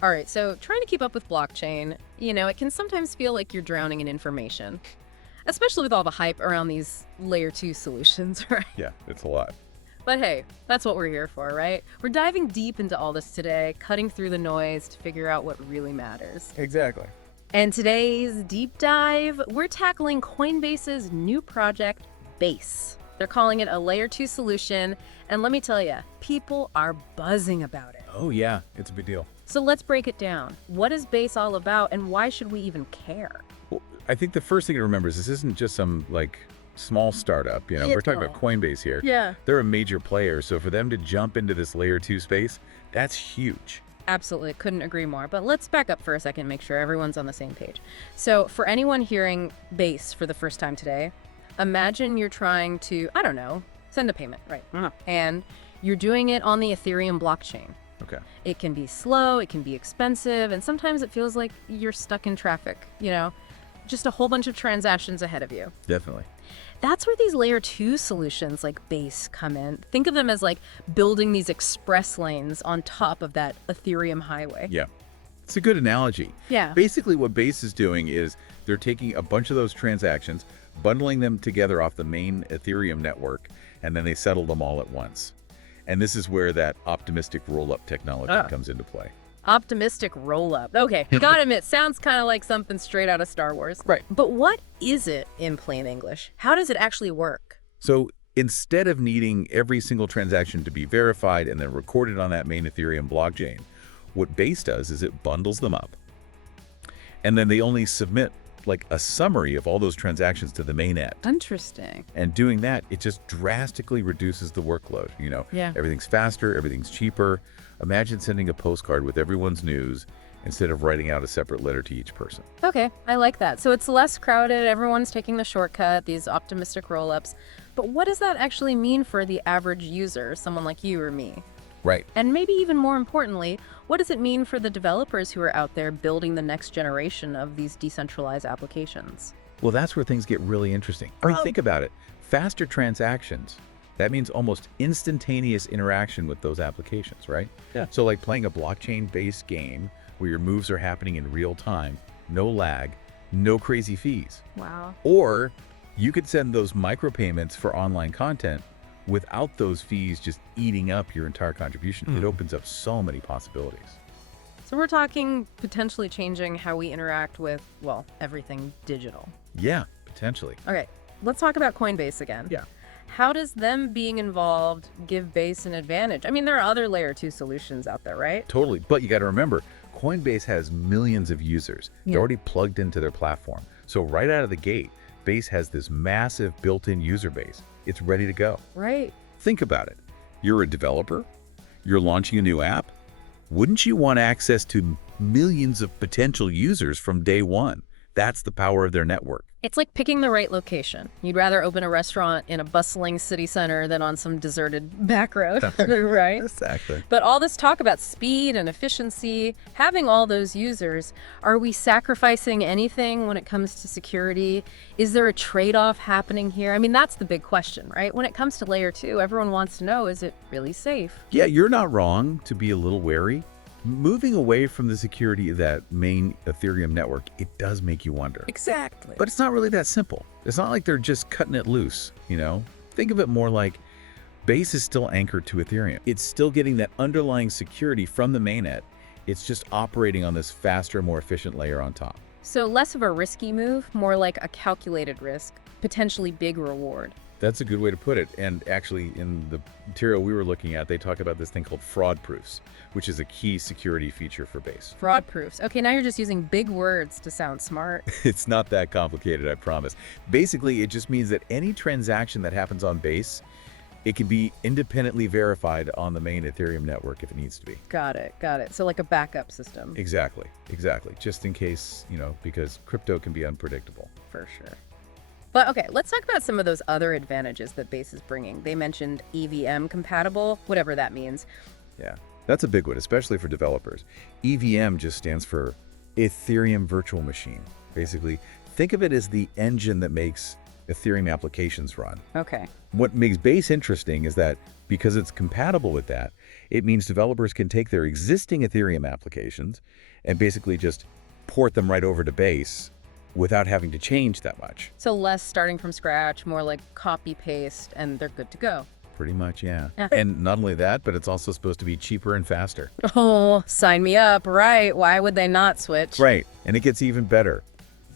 All right, so trying to keep up with blockchain, it can sometimes feel like you're drowning in information, especially with all the hype around these layer 2 solutions, right? Yeah, it's a lot. But hey, that's what we're here for, right? We're diving deep into all this today, cutting through the noise to figure out what really matters. Exactly. And today's deep dive, we're tackling Coinbase's new project, Base. They're calling it a layer 2 solution, and let me tell you, people are buzzing about it. Oh yeah, it's a big deal. So let's break it down. What is Base all about, and why should we even care? Well, I think the first thing to remember is this isn't just some small startup. We're talking about Coinbase here. Yeah. They're a major player, so for them to jump into this layer 2 space, that's huge. Absolutely, couldn't agree more. But let's back up for a second and make sure everyone's on the same page. So for anyone hearing Base for the first time today, imagine you're trying to, I don't know, send a payment, right? And you're doing it on the Ethereum blockchain. Okay. It can be slow, it can be expensive, and sometimes it feels like you're stuck in traffic, just a whole bunch of transactions ahead of you. Definitely. That's where these layer 2 solutions like Base come in. Think of them as like building these express lanes on top of that Ethereum highway. Yeah. It's a good analogy. Yeah. Basically, what Base is doing is they're taking a bunch of those transactions, bundling them together off the main Ethereum network, and then they settle them all at once. And this is where that optimistic rollup technology comes into play. Optimistic Rollup. Okay, gotta admit, sounds kind of like something straight out of Star Wars. Right. But what is it in plain English? How does it actually work? So instead of needing every single transaction to be verified and then recorded on that main Ethereum blockchain, what Base does is it bundles them up. And then they only submit like a summary of all those transactions to the mainnet. Interesting. And doing that, it just drastically reduces the workload. Yeah. Everything's faster, everything's cheaper. Imagine sending a postcard with everyone's news instead of writing out a separate letter to each person. Okay, I like that. So it's less crowded, everyone's taking the shortcut, these optimistic rollups. But what does that actually mean for the average user, someone like you or me? Right. And maybe even more importantly, what does it mean for the developers who are out there building the next generation of these decentralized applications? Well, that's where things get really interesting. I mean, think about it. Faster transactions, that means almost instantaneous interaction with those applications, right? Yeah. So like playing a blockchain-based game where your moves are happening in real time, no lag, no crazy fees. Wow. Or you could send those micropayments for online content without those fees just eating up your entire contribution. It opens up so many possibilities. So we're talking potentially changing how we interact with, well, everything digital. Yeah, potentially. Okay, let's talk about Coinbase again. Yeah. How does them being involved give Base an advantage? I mean, there are other layer 2 solutions out there, right? Totally. But you got to remember, Coinbase has millions of users. They're already plugged into their platform. So right out of the gate, Base has this massive built-in user base. It's ready to go. Right. Think about it. You're a developer. You're launching a new app. Wouldn't you want access to millions of potential users from day one? That's the power of their network. It's like picking the right location. You'd rather open a restaurant in a bustling city center than on some deserted back road, right? Exactly. But all this talk about speed and efficiency, having all those users, are we sacrificing anything when it comes to security? Is there a trade-off happening here? I mean, that's the big question, right? When it comes to layer 2, everyone wants to know, is it really safe? Yeah, you're not wrong to be a little wary. Moving away from the security of that main Ethereum network, it does make you wonder. Exactly. But it's not really that simple. It's not like they're just cutting it loose, Think of it more like Base is still anchored to Ethereum. It's still getting that underlying security from the mainnet. It's just operating on this faster, more efficient layer on top. So less of a risky move, more like a calculated risk, potentially big reward. That's a good way to put it. And actually, in the material we were looking at, they talk about this thing called fraud proofs, which is a key security feature for Base. Fraud proofs. Okay, now you're just using big words to sound smart. It's not that complicated, I promise. Basically, it just means that any transaction that happens on Base, it can be independently verified on the main Ethereum network if it needs to be. Got it. So like a backup system. Exactly. Just in case, because crypto can be unpredictable. For sure. But okay, let's talk about some of those other advantages that Base is bringing. They mentioned EVM compatible, whatever that means. Yeah, that's a big one, especially for developers. EVM just stands for Ethereum Virtual Machine. Basically, think of it as the engine that makes Ethereum applications run. Okay. What makes Base interesting is that because it's compatible with that, It means developers can take their existing Ethereum applications and basically just port them right over to Base without having to change that much. So less starting from scratch, more like copy paste, and they're good to go. Pretty much, yeah. Yeah. And not only that, but it's also supposed to be cheaper and faster. Oh, sign me up, right? Why would they not switch? Right, and it gets even better.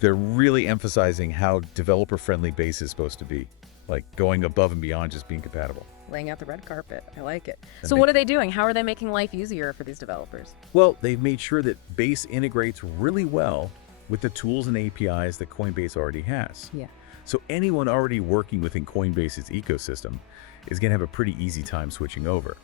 They're really emphasizing how developer-friendly Base is supposed to be, like going above and beyond just being compatible. Laying out the red carpet. I like it. And So they- what are they doing? How are they making life easier for these developers? Well, they've made sure that Base integrates really well with the tools and APIs that Coinbase already has. Yeah. So anyone already working within Coinbase's ecosystem is going to have a pretty easy time switching over.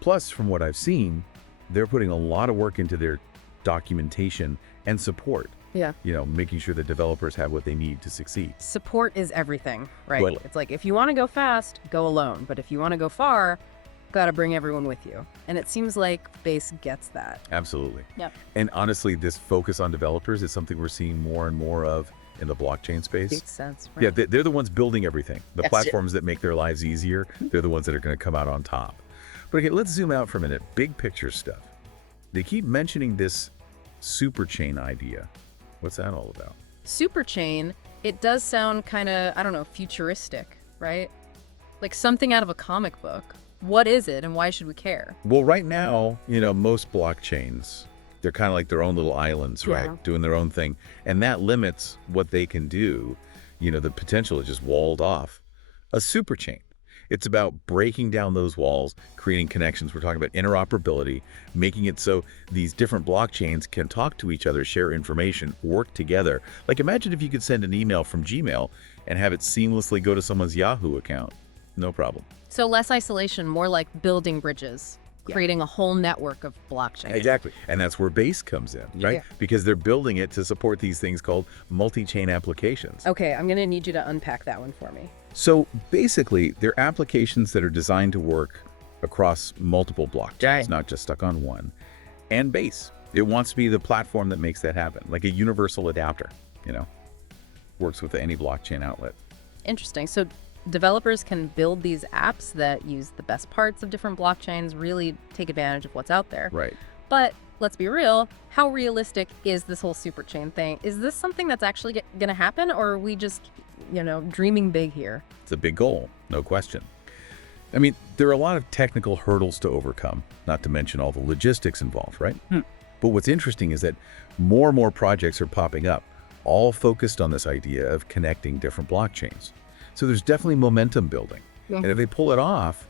Plus, from what I've seen, they're putting a lot of work into their documentation and support. Yeah. Making sure that developers have what they need to succeed. Support is everything, right? Totally. It's like, if you want to go fast, go alone. But if you want to go far, got to bring everyone with you. And it seems like Base gets that. Absolutely. Yep. And honestly, this focus on developers is something we're seeing more and more of in the blockchain space. Makes sense, right? Yeah, they're the ones building everything. The That's platforms that make their lives easier, they're the ones that are going to come out on top. But okay, let's zoom out for a minute. Big picture stuff. They keep mentioning this super chain idea. What's that all about? Superchain, it does sound kind of, I don't know, futuristic, right? Like something out of a comic book. What is it and why should we care? Well, right now, most blockchains, they're kind of like their own little islands, right? Yeah. Doing their own thing. And that limits what they can do. The potential is just walled off. A super chain. It's about breaking down those walls, creating connections. We're talking about interoperability, making it so these different blockchains can talk to each other, share information, work together. Like imagine if you could send an email from Gmail and have it seamlessly go to someone's Yahoo account. No problem. So less isolation, more like building bridges, Yeah. creating a whole network of blockchains. Exactly. And that's where Base comes in, right? Yeah. Because they're building it to support these things called multi-chain applications. Okay, I'm going to need you to unpack that one for me. So basically, they're applications that are designed to work across multiple blockchains, Right. not just stuck on one. And Base, it wants to be the platform that makes that happen, like a universal adapter, works with any blockchain outlet. Interesting. So developers can build these apps that use the best parts of different blockchains, really take advantage of what's out there. Right. But let's be real, how realistic is this whole superchain thing? Is this something that's actually going to happen, or are we just, dreaming big here? It's a big goal, no question. I mean, there are a lot of technical hurdles to overcome, not to mention all the logistics involved, right? But what's interesting is that more and more projects are popping up, all focused on this idea of connecting different blockchains. So there's definitely momentum building. Yeah. And if they pull it off,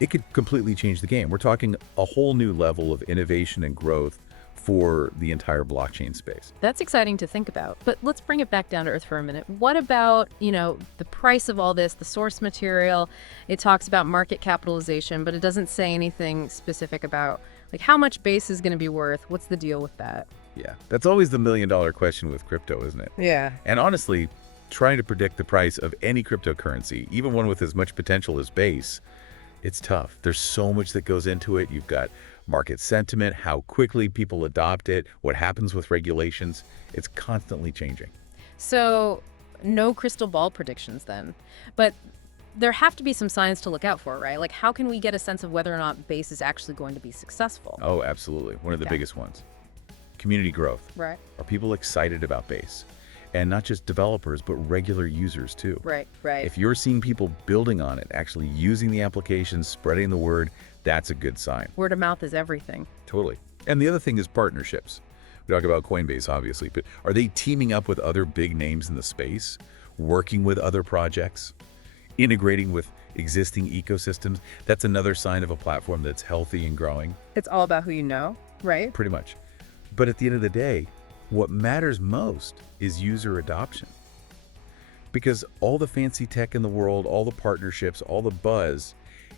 it could completely change the game. We're talking a whole new level of innovation and growth for the entire blockchain space. That's exciting to think about. But let's bring it back down to earth for a minute. What about, the price of all this, the source material? It talks about market capitalization, but it doesn't say anything specific about like how much Base is going to be worth. What's the deal with that? Yeah, that's always the million-dollar question with crypto, isn't it? Yeah. And honestly, trying to predict the price of any cryptocurrency, even one with as much potential as Base, it's tough. There's so much that goes into it. You've got market sentiment, how quickly people adopt it, what happens with regulations. It's constantly changing. So no crystal ball predictions then. But there have to be some signs to look out for, right? Like how can we get a sense of whether or not Base is actually going to be successful? Oh, absolutely. One of the Yeah. biggest ones. Community growth. Right. Are people excited about Base? And not just developers, but regular users too. Right. If you're seeing people building on it, actually using the application, spreading the word, that's a good sign. Word of mouth is everything. Totally. And the other thing is partnerships. We talk about Coinbase, obviously, but are they teaming up with other big names in the space, working with other projects, integrating with existing ecosystems? That's another sign of a platform that's healthy and growing, It's all about who you know, right? pretty much. But at the end of the day, what matters most is user adoption. Because all the fancy tech in the world, all the partnerships, all the buzz,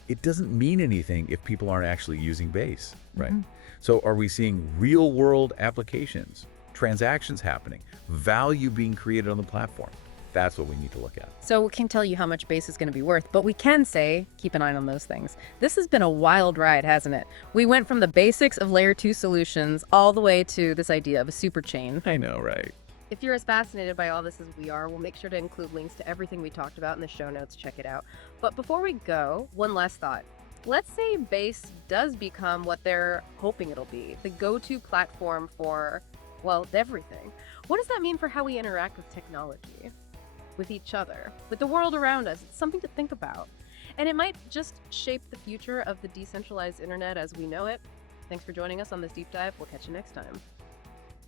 it doesn't mean anything if people aren't actually using Base, right? So are we seeing real world applications, transactions happening, value being created on the platform? That's what we need to look at. So we can't tell you how much Base is going to be worth, but we can say, keep an eye on those things. This has been a wild ride, hasn't it? We went from the basics of layer 2 solutions all the way to this idea of a super chain. I know, right? If you're as fascinated by all this as we are, we'll make sure to include links to everything we talked about in the show notes. Check it out. But before we go, one last thought. Let's say Base does become what they're hoping it'll be, the go-to platform for, well, everything. What does that mean for how we interact with technology, with each other, with the world around us? It's something to think about. And it might just shape the future of the decentralized internet as we know it. Thanks for joining us on this deep dive. We'll catch you next time.